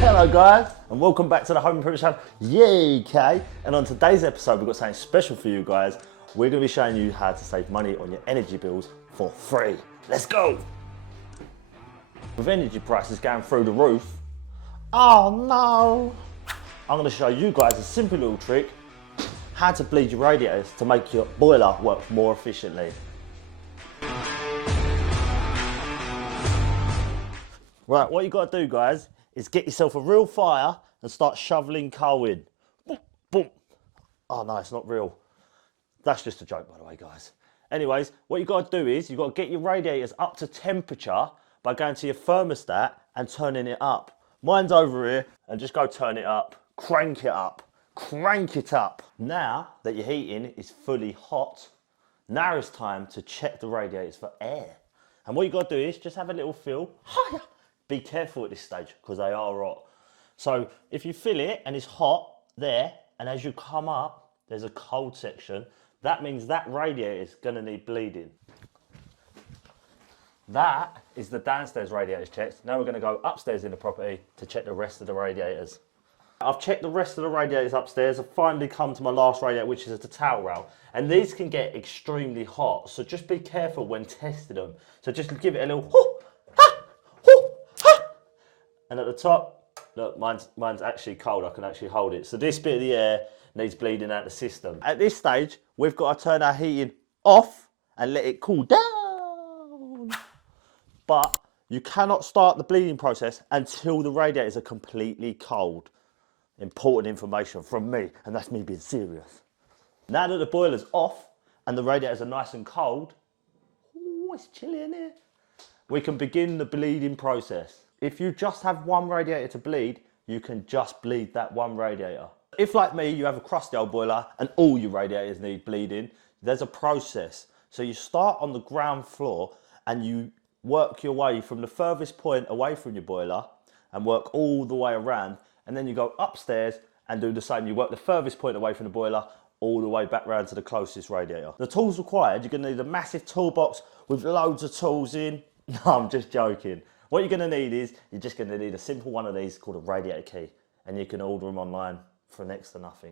Hello guys, and welcome back to the Home Improvement Channel. Yay, Kay! And on today's episode, we've got something special for you guys. We're going to be showing you how to save money on your energy bills for free. Let's go! With energy prices going through the roof, oh no! I'm going to show you guys a simple little trick, how to bleed your radiators to make your boiler work more efficiently. Right, what you got to do, guys, is get yourself a real fire and start shoveling coal in. Boom, boom. Oh no, it's not real. That's just a joke, by the way, guys. Anyways, what you got to do is you got to get your radiators up to temperature by going to your thermostat and turning it up. Mine's over here, and just go turn it up, crank it up, crank it up. Now that your heating is fully hot, now it's time to check the radiators for air. And what you got to do is just have a little feel. Be careful at this stage because they are hot. So if you feel it and it's hot there, and as you come up, there's a cold section, that means that radiator is going to need bleeding. That is the downstairs radiators checked. Now we're going to go upstairs in the property to check the rest of the radiators. I've checked the rest of the radiators upstairs. I've finally come to my last radiator, which is the towel rail. And these can get extremely hot, so just be careful when testing them. So just give it a little and at the top, look, mine's actually cold. I can actually hold it. So this bit of the air needs bleeding out the system. At this stage, we've got to turn our heating off and let it cool down. But you cannot start the bleeding process until the radiators are completely cold. Important information from me, and that's me being serious. Now that the boiler's off and the radiators are nice and cold, ooh, it's chilly in here, we can begin the bleeding process. If you just have one radiator to bleed, you can just bleed that one radiator. If, like me, you have a crusty old boiler and all your radiators need bleeding, there's a process. So you start on the ground floor and you work your way from the furthest point away from your boiler and work all the way around, and then you go upstairs and do the same. You work the furthest point away from the boiler all the way back round to the closest radiator. The tools required, you're going to need a massive toolbox with loads of tools in. No, I'm just joking. What you're going to need is, you're just going to need a simple one of these called a radiator key, and you can order them online for next to nothing.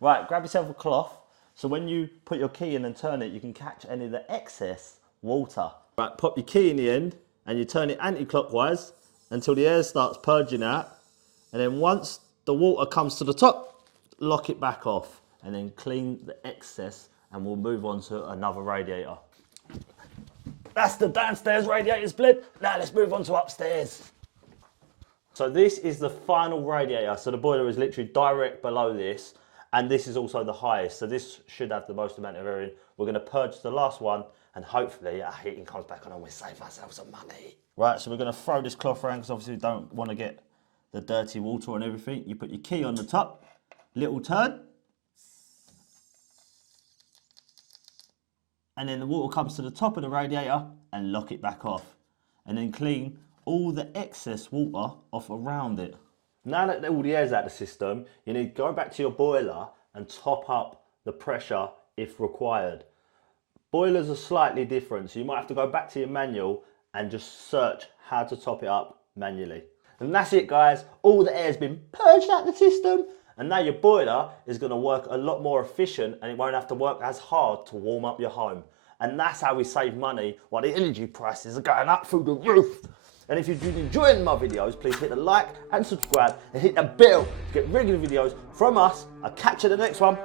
Right, grab yourself a cloth, so when you put your key in and turn it, you can catch any of the excess water. Right, pop your key in the end, and you turn it anti-clockwise until the air starts purging out, and then once the water comes to the top, lock it back off, and then clean the excess, and we'll move on to another radiator. That's the downstairs radiator split. Now let's move on to upstairs. So this is the final radiator. So the boiler is literally direct below this, and this is also the highest. So this should have the most amount of air in. We're going to purge the last one, and hopefully our heating comes back on and we save ourselves some money. Right, so we're going to throw this cloth around because obviously we don't want to get the dirty water on everything. You put your key on the top, little turn, and then the water comes to the top of the radiator and lock it back off. And then clean all the excess water off around it. Now that all the air's out of the system, you need to go back to your boiler and top up the pressure if required. Boilers are slightly different, so you might have to go back to your manual and just search how to top it up manually. And that's it, guys. All the air's been purged out of the system. And now your boiler is going to work a lot more efficient, and it won't have to work as hard to warm up your home. And that's how we save money while the energy prices are going up through the roof. And if you've been enjoying my videos, please hit the like and subscribe and hit the bell to get regular videos from us. I'll catch you in the next one.